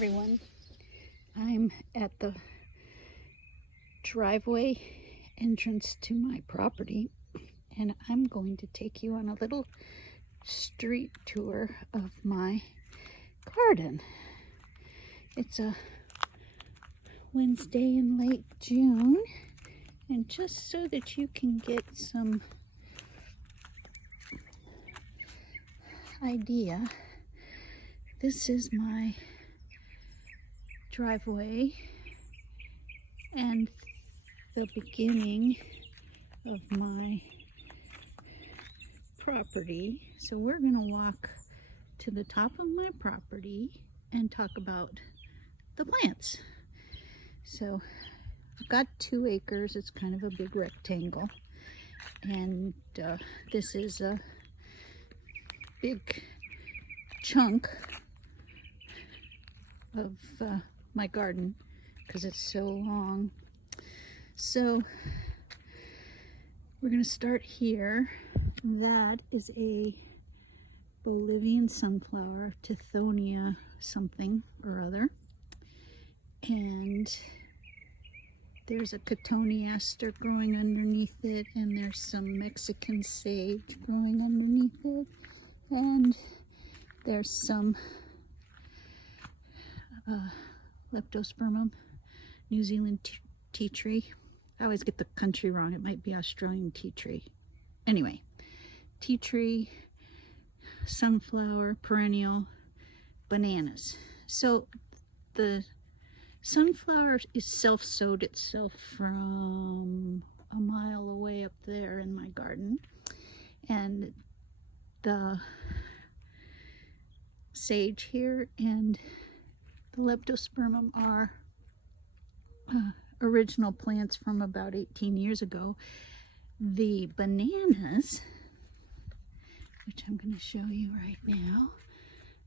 everyone. I'm at the driveway entrance to my property, and I'm going to take you on a little street tour of my garden. It's a Wednesday in late June, and just so that you can get some idea, this is my driveway and the beginning of my property. So we're going to walk to the top of my property and talk about the plants. So I've got 2 acres. It's kind of a big rectangle, and this is a big chunk of my garden because it's so long. So we're going to start here. That is a Bolivian sunflower, Tithonia something or other, and there's a cotoneaster growing underneath it, and there's some Mexican sage growing underneath it, and there's some leptospermum, New Zealand tea tree. I always get the country wrong. It might be Australian tea tree. Anyway, tea tree, sunflower, perennial, bananas. So the sunflower is self-sowed itself from a mile away up there in my garden, and the sage here and the leptospermum are original plants from about 18 years ago. The bananas, which I'm going to show you right now,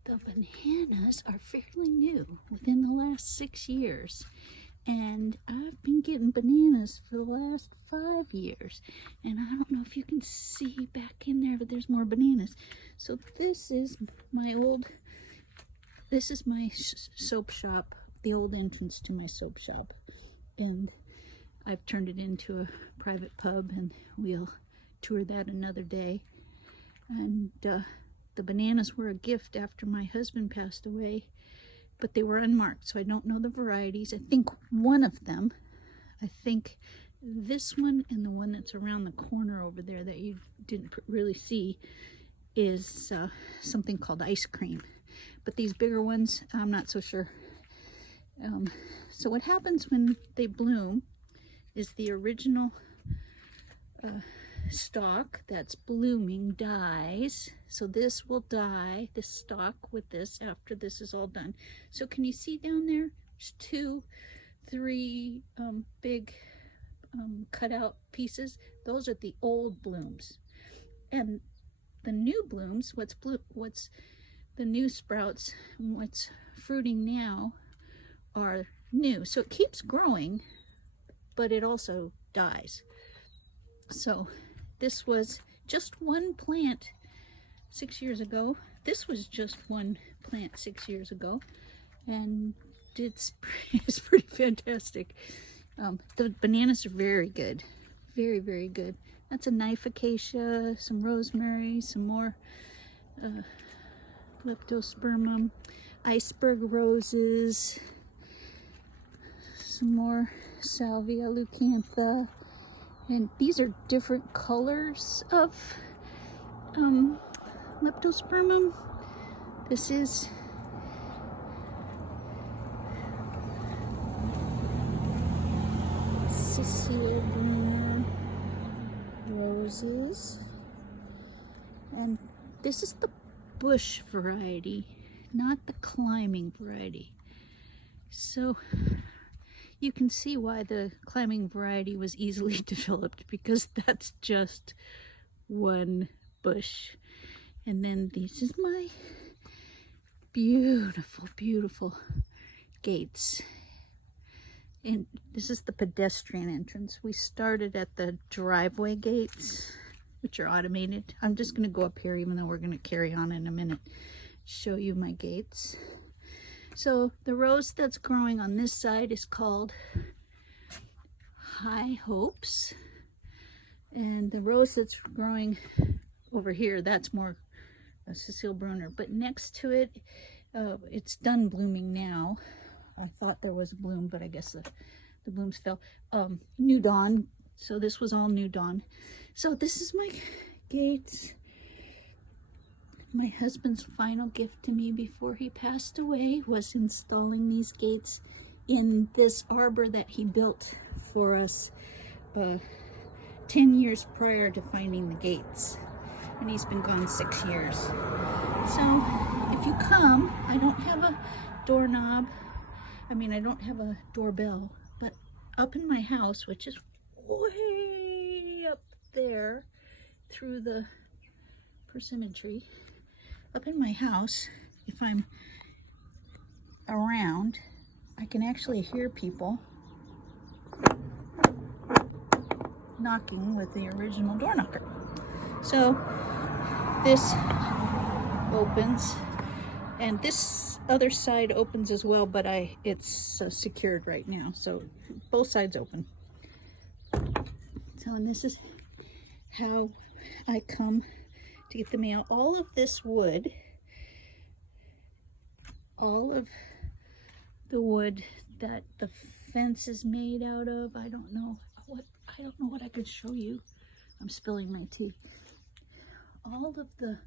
the bananas are fairly new, within the last 6 years. And I've been getting bananas for the last 5 years. And I don't know if you can see back in there, but there's more bananas. So this is my soap shop, the old entrance to my soap shop. And I've turned it into a private pub, and we'll tour that another day. And the bananas were a gift after my husband passed away, but they were unmarked, so I don't know the varieties. I think one of them, this one and the one that's around the corner over there that you didn't really see, is something called ice cream. But these bigger ones, I'm not so sure. So what happens when they bloom is the original stalk that's blooming dies. So this will die, this stalk with this, after this is all done. So can you see down there? There's 2, 3 big cutout pieces. Those are the old blooms. And the new blooms, what's the new sprouts, what's fruiting now, are new. So it keeps growing, but it also dies. So this was just one plant 6 years ago. This was just one plant 6 years ago, and it's pretty fantastic. The bananas are very good, very, very good. That's a knife acacia, some rosemary, some more leptospermum, iceberg roses, some more Salvia, leucantha, and these are different colors of leptospermum. This is Cecilia roses, and this is the bush variety, not the climbing variety. So you can see why the climbing variety was easily developed, because that's just one bush. And then this is my beautiful, beautiful gates. And this is the pedestrian entrance. We started at the driveway gates, which are automated. I'm just going to go up here, even though we're going to carry on in a minute, show you my gates. So the rose that's growing on this side is called High Hopes. And the rose that's growing over here, that's more Cecile Brunner. But next to it, it's done blooming now. I thought there was a bloom, but I guess the blooms fell. New Dawn. So this was all New Dawn. So this is my gates. My husband's final gift to me before he passed away was installing these gates in this arbor that he built for us 10 years prior to finding the gates. And he's been gone 6 years. So if you come, I don't have a doorknob. I mean, I don't have a doorbell, but up in my house, which is way up there through the persimmon tree, up in my house, if I'm around, I can actually hear people knocking with the original door knocker. So this opens, and this other side opens as well, but it's secured right now, so both sides open. So, and this is how I come to get the mail. All of this wood, all of the wood that the fence is made out of, I don't know what I could show you. I'm spilling my tea. All of the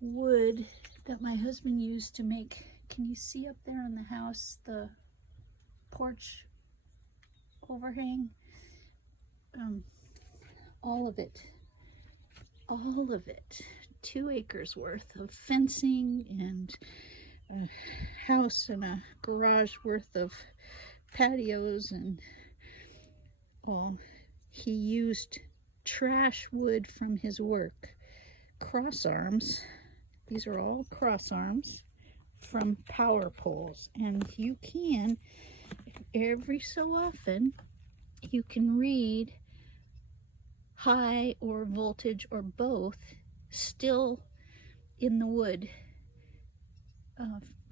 wood that my husband used to make, can you see up there in the house, the porch overhang? All of it, 2 acres worth of fencing and a house and a garage worth of patios, and he used trash wood from his work, cross arms. These are all cross arms from power poles, and you can, every so often, you can read high or voltage or both still in the wood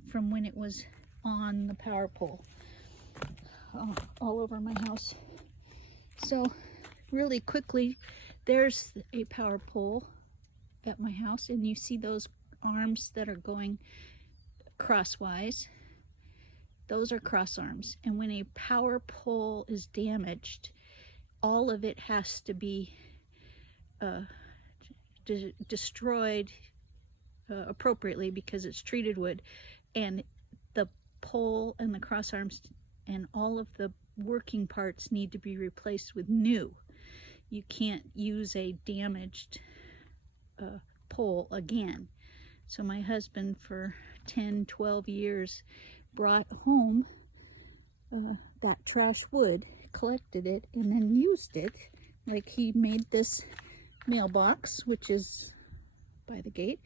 from when it was on the power pole all over my house. So really quickly, there's a power pole at my house, and you see those arms that are going crosswise. Those are cross arms, and when a power pole is damaged, all of it has to be destroyed appropriately because it's treated wood, and the pole and the cross arms and all of the working parts need to be replaced with new. You can't use a damaged pole again. So my husband for 10-12 years brought home that trash wood, collected it, and then used it. Like, he made this mailbox, which is by the gate.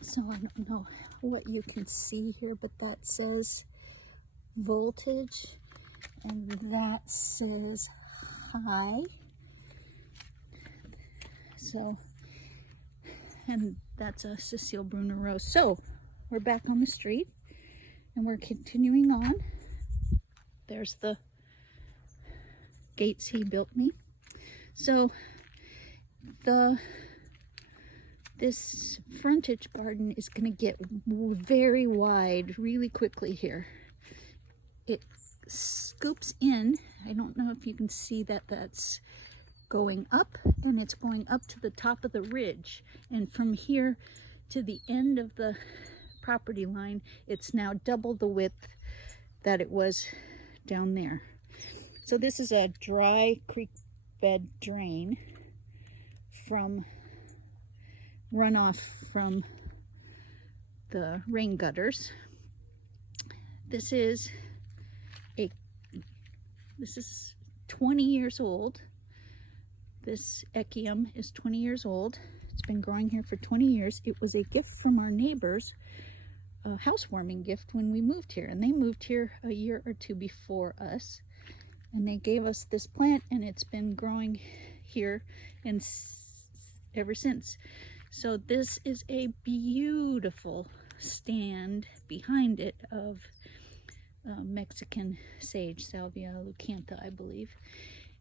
So I don't know what you can see here, but that says voltage, and that says high. So, and that's a Cecile Brunner rose. So we're back on the street and we're continuing on. There's the gates he built me. So this frontage garden is going to get very wide really quickly here. It scoops in. I don't know if you can see that that's going up, and it's going up to the top of the ridge, and from here to the end of the property line, it's now double the width that it was down there. So this is a dry creek bed drain from runoff from the rain gutters. This is 20 years old. This echium is 20 years old. It's been growing here for 20 years. It was a gift from our neighbors, a housewarming gift when we moved here. And they moved here a year or two before us. And they gave us this plant, and it's been growing here and ever since. So this is a beautiful stand behind it of Mexican sage, Salvia leucantha, I believe.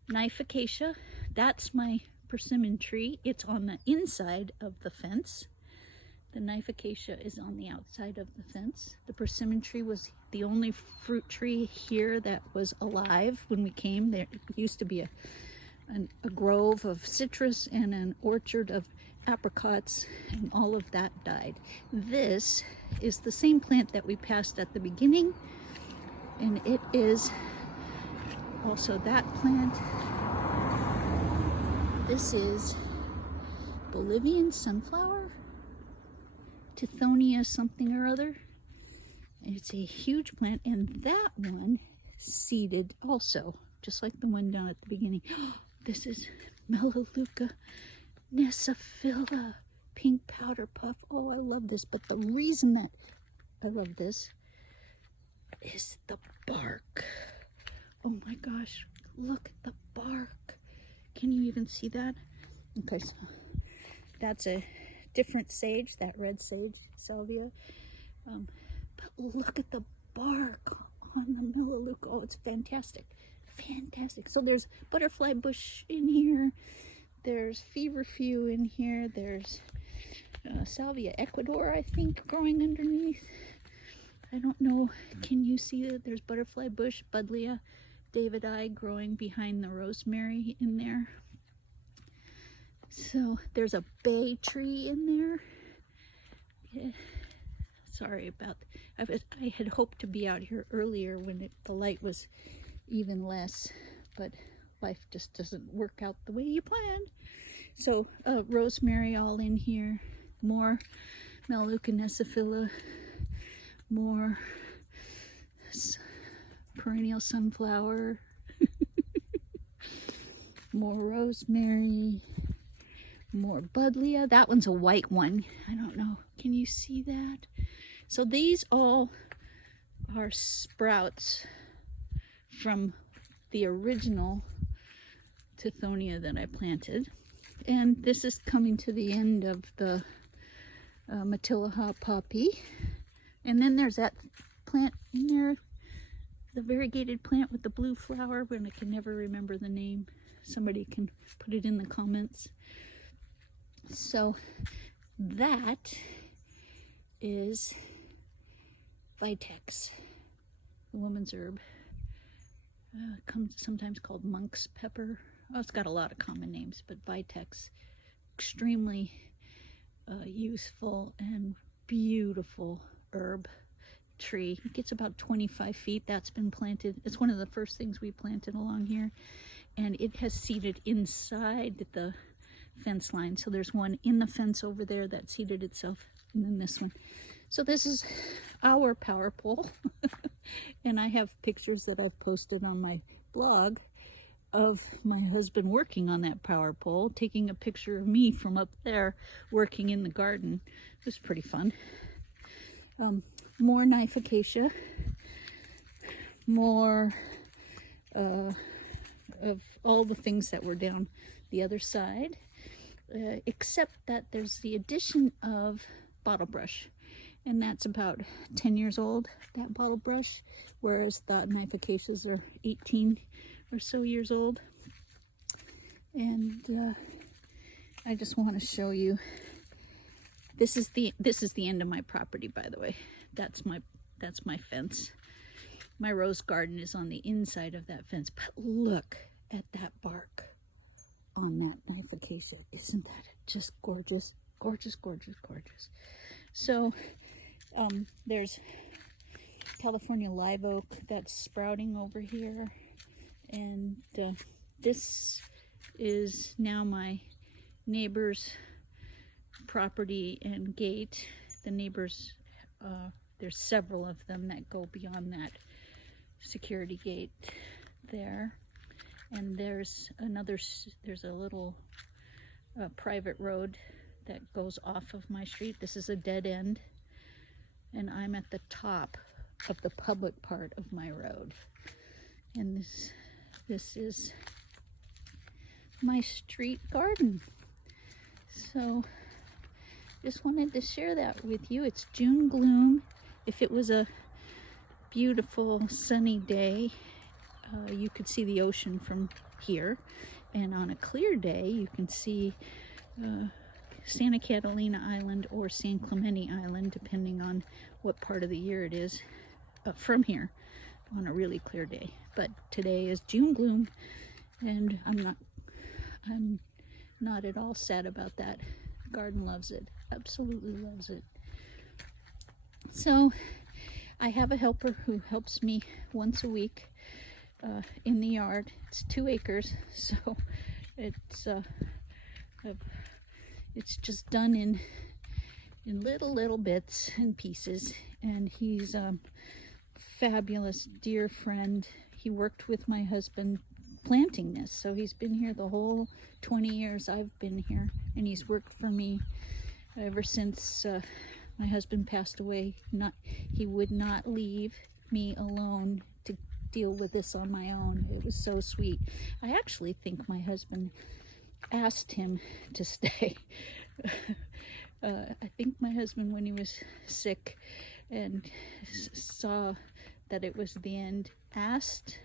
Knife acacia, that's my persimmon tree. It's on the inside of the fence. The knife acacia is on the outside of the fence. The persimmon tree was the only fruit tree here that was alive when we came. There used to be a grove of citrus and an orchard of apricots, and all of that died. This is the same plant that we passed at the beginning, and it is also that plant. This is Bolivian Sunflower, Tithonia something or other. It's a huge plant, and that one seeded also, just like the one down at the beginning. This is Melaleuca Nesophila, pink powder puff. Oh, I love this, but the reason that I love this is the bark. Oh my gosh, look at the bark. Can you even see that? Okay, so that's a different sage, that red sage, Salvia. But look at the bark on the Melaleuca. Oh, it's fantastic. Fantastic. So there's butterfly bush in here. There's feverfew in here. There's Salvia Ecuador, I think, growing underneath. I don't know. Can you see that? There's butterfly bush, Buddleia Davidii growing behind the rosemary in there. So there's a bay tree in there. Yeah. Sorry about that. I had hoped to be out here earlier when the light was even less, but life just doesn't work out the way you planned. So rosemary all in here, more Melaleuca Nesophila, more perennial sunflower, more rosemary, more Buddleia. That one's a white one. I don't know. Can you see that? So these all are sprouts from the original Tithonia that I planted. And this is coming to the end of the Melaleuca poppy. And then there's that plant in there, the variegated plant with the blue flower, when I can never remember the name. Somebody can put it in the comments. So that is Vitex, the woman's herb. Sometimes called monk's pepper. Oh, it's got a lot of common names, but Vitex, extremely useful and beautiful herb tree. It gets about 25 feet. That's been planted. It's one of the first things we planted along here, and it has seeded inside the fence line. So there's one in the fence over there that seeded itself, and then this one. So this is our power pole. And I have pictures that I've posted on my blog of my husband working on that power pole, taking a picture of me from up there working in the garden. It was pretty fun. More knife acacia, more of all the things that were down the other side, except that there's the addition of bottle brush. And that's about 10 years old, that bottle brush, whereas the knife acacias are 18 or so years old. And I just want to show you, this is the end of my property, by the way. That's my fence. My rose garden is on the inside of that fence, but look at that bark on that knife acacia. Isn't that just gorgeous? Gorgeous, gorgeous, gorgeous. So there's California live oak that's sprouting over here, and this is now my neighbor's property and gate. The neighbors, there's several of them that go beyond that security gate there, and there's a little private road that goes off of my street. This is a dead end, and I'm at the top of the public part of my road. And this is my street garden. So just wanted to share that with you. It's June gloom. If it was a beautiful sunny day, you could see the ocean from here, and on a clear day you can see Santa Catalina Island or San Clemente Island, depending on what part of the year it is, from here on a really clear day. But today is June gloom, and I'm not at all sad about that. The garden loves it, absolutely loves it. So I have a helper who helps me once a week in the yard. It's 2 acres, so it's just done in little bits and pieces. And he's a fabulous dear friend. He worked with my husband planting this, so he's been here the whole 20 years I've been here, and he's worked for me ever since my husband passed away. He would not leave me alone to deal with this on my own. It was so sweet. I actually think my husband asked him to stay. I think my husband, when he was sick and saw that it was the end, asked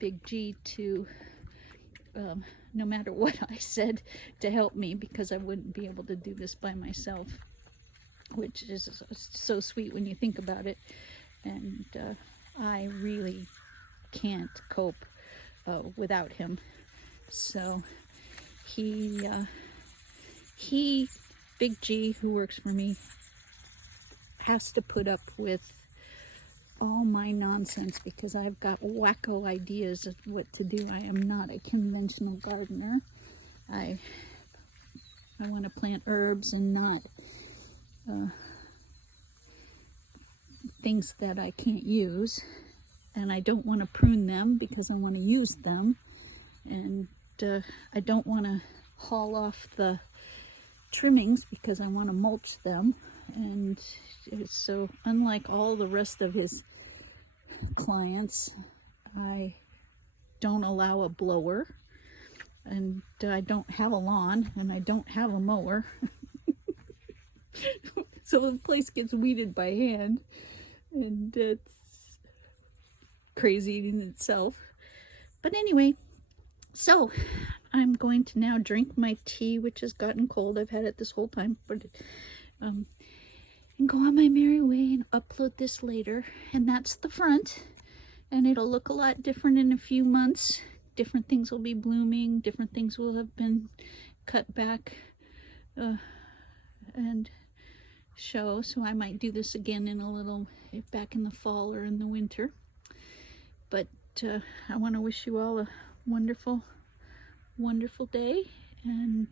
Big G to, no matter what I said, to help me, because I wouldn't be able to do this by myself, which is so sweet when you think about it. And I really can't cope without him. So he, Big G, who works for me, has to put up with all my nonsense because I've got wacko ideas of what to do. I am not a conventional gardener. I want to plant herbs and not things that I can't use, and I don't want to prune them because I want to use them, and I don't want to haul off the trimmings because I want to mulch them. And so, unlike all the rest of his clients, I don't allow a blower, and I don't have a lawn, and I don't have a mower. So the place gets weeded by hand, and it's crazy in itself. But anyway, so I'm going to now drink my tea, which has gotten cold. I've had it this whole time, but and go on my merry way and upload this later. And that's the front, and it'll look a lot different in a few months. Different things will be blooming, different things will have been cut back and show. So I might do this again in a little, back in the fall or in the winter. But I want to wish you all a wonderful day, and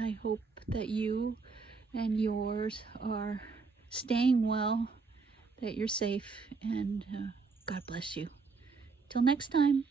I hope that you and yours are staying well, that you're safe, and God bless you. Till next time.